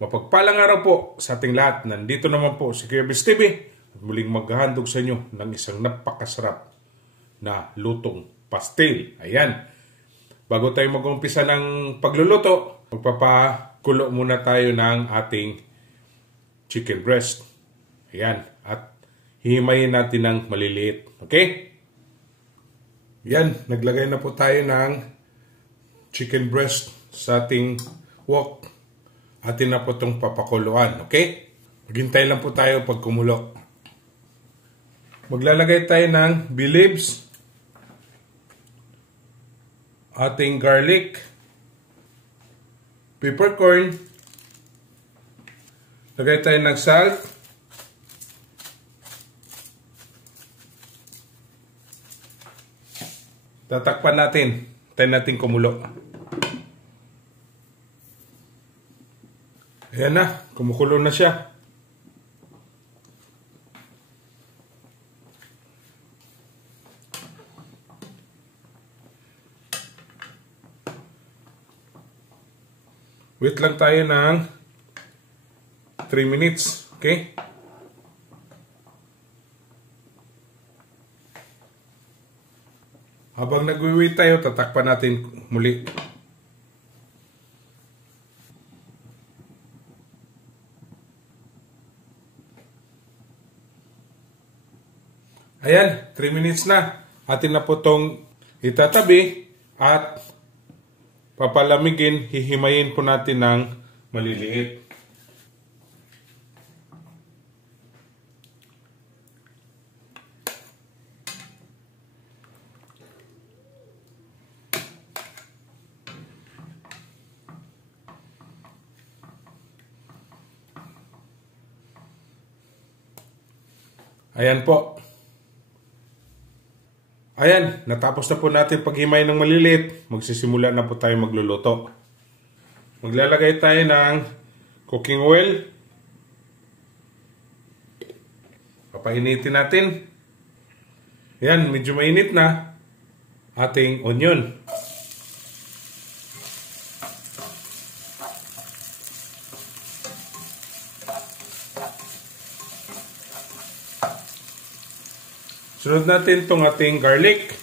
Mapagpalang araw po sa ating lahat. Nandito naman po si Kuya Biz TV at muling maghahandog sa inyo ng isang napakasarap na lutong pastel. Ayan. Bago tayo mag-umpisa ng pagluluto, magpapakulo muna tayo ng ating chicken breast. Ayan. At hihimayin natin ng maliliit. Okay? Yan. Naglagay na po tayo ng chicken breast sa ating wok. Atin na po itong papakuluan. Okay? Maghintay lang po tayo pag kumulo. Maglalagay tayo ng bay leaves, ating garlic, peppercorn, lagay tayo ng salt, tatakpan natin, tayo natin kumulo. Ayan na, kumukulo na siya. Wait lang tayo ng 3 minutes, okay? Habang nag-wait tayo, tatakpan natin muli. Ayan, 3 minutes na. Atin na po itong itatabi at papalamigin, hihimayin po natin ng maliliit. Ayan po. Ayan, natapos na po natin paghimay ng maliliit. Magsisimula na po tayo magluluto. Maglalagay tayo ng cooking oil. Papainitin natin. Ayan, medyo mainit na. Ating onion. Sunod natin itong ating garlic.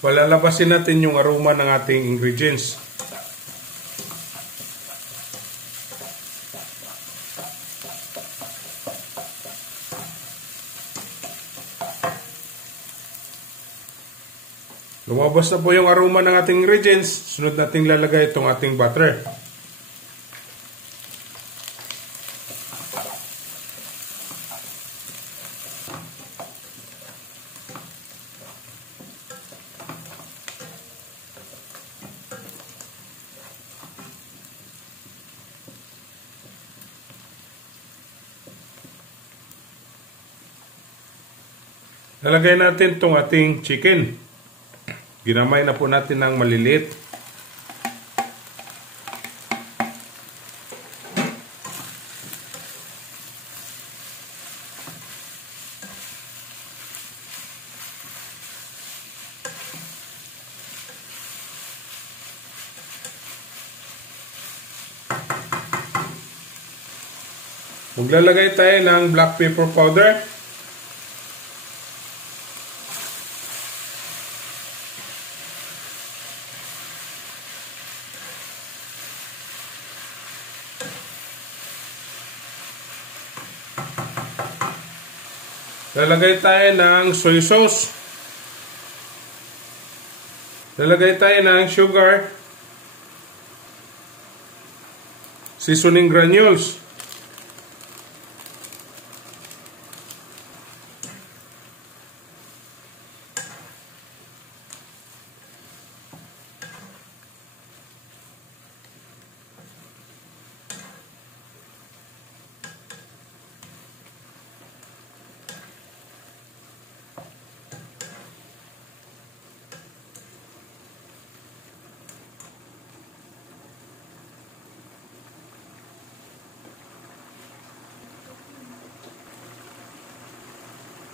Palalabasin natin yung aroma ng ating ingredients. Lumabas na po yung aroma ng ating ingredients. Sunod nating lalagay itong ating butter. Lalagay natin itong ating chicken. Ginamay na po natin ng maliliit. Maglalagay tayo ng black pepper powder. Lalagay tayo ng soy sauce. Lalagay tayo ng sugar. Seasoning granules.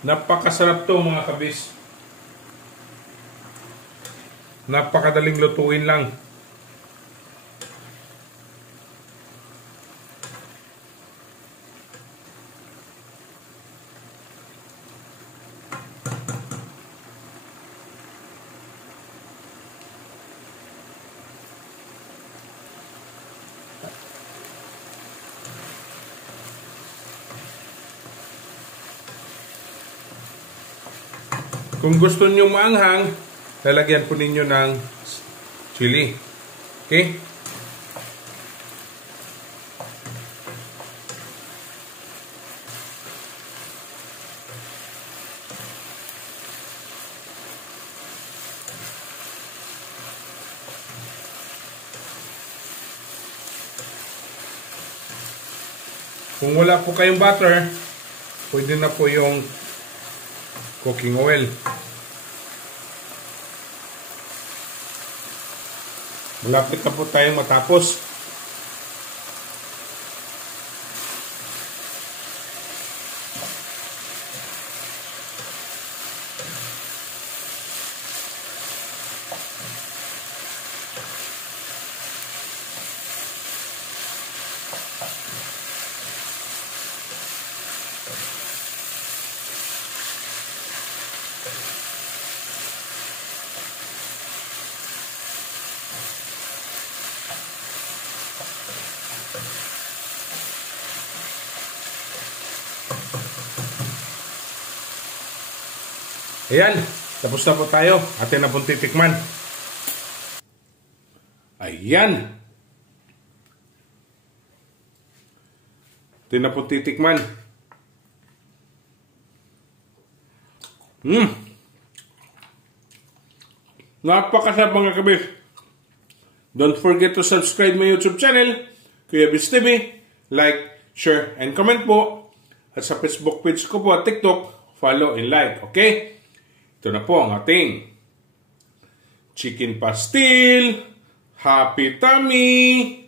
Napakasarap to mga kabis. Napakadaling lutuin lang. Kung gusto niyo maanghang, lalagyan po ninyo ng chili. Okay? Kung wala po kayong butter, pwede na po yung cooking oil. Malapit na po tayong matapos. Ayan, tapos na po tayo. Atin na pong titikman. Ayan. Atin na pong titikman. Napakasarap mga kabis. Don't forget to subscribe my YouTube channel, Kuya Biz TV. Like, share, and comment po. At sa Facebook page ko po at TikTok, follow and like. Okay? Ito na po ang ating chicken pastil. Happy tummy!